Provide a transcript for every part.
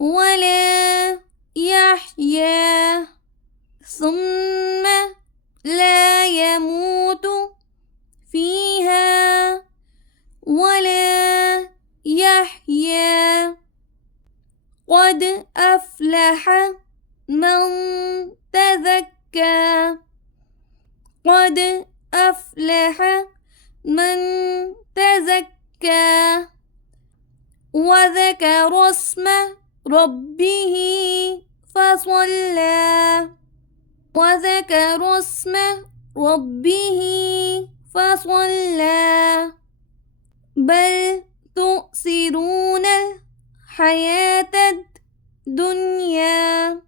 ولا يحيا ثم لا يموت فيها ولا يحيا. قد أفلح من تزكى قد أفلح من تزكى وذكر اسم ربه فصلى وذكر اسم ربه فصلى. بل تؤثرون الحياة الدنيا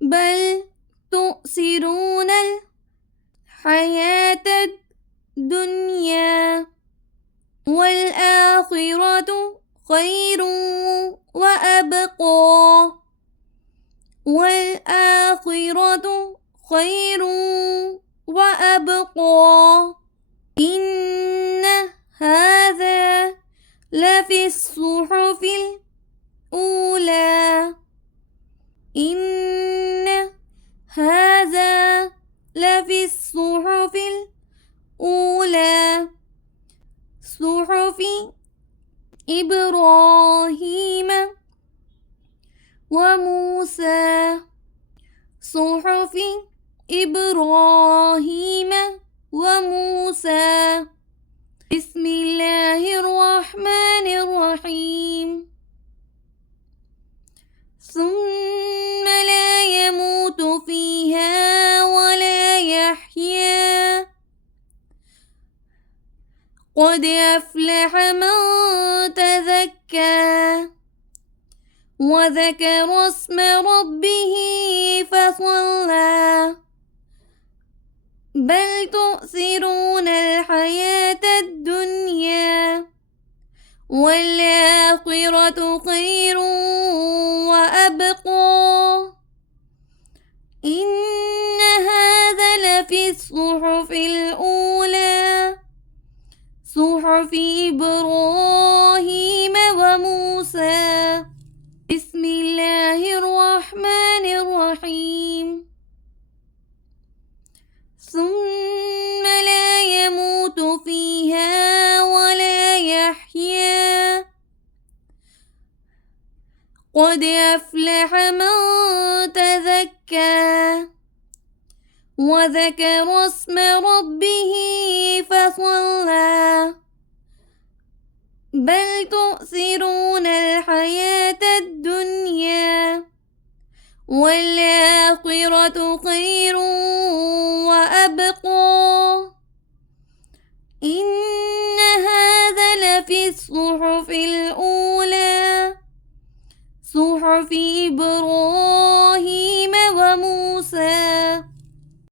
بل تؤثرون الحياة الدنيا والآخرة خير وأبقى والآخرة خير وأبقى. إن هذا لفي الصحف الأولى إن هذا لفي الصحف الأولى صحف إبراهيم وموسى صحف إبراهيم وموسى. بسم الله الرحمن الرحيم. ثم لا يموت فيها ولا يحيا. قد أفلح من تزكى وذكر اسم ربه فصلى. بل تؤثرون الحياة الدنيا والآخرة خير وأبقى. إن هذا لفي الصحف الأولى صحف إبراهيم وموسى. بسم الله الرحمن الرحيم. ثم لا يموت فيها ولا يحيا. قد أفلح من تزكى وذكر اسم ربه فصلى. بل تؤثرون الحياة الدنيا والآخرة خير وأبقى. إن هذا لفي الصحف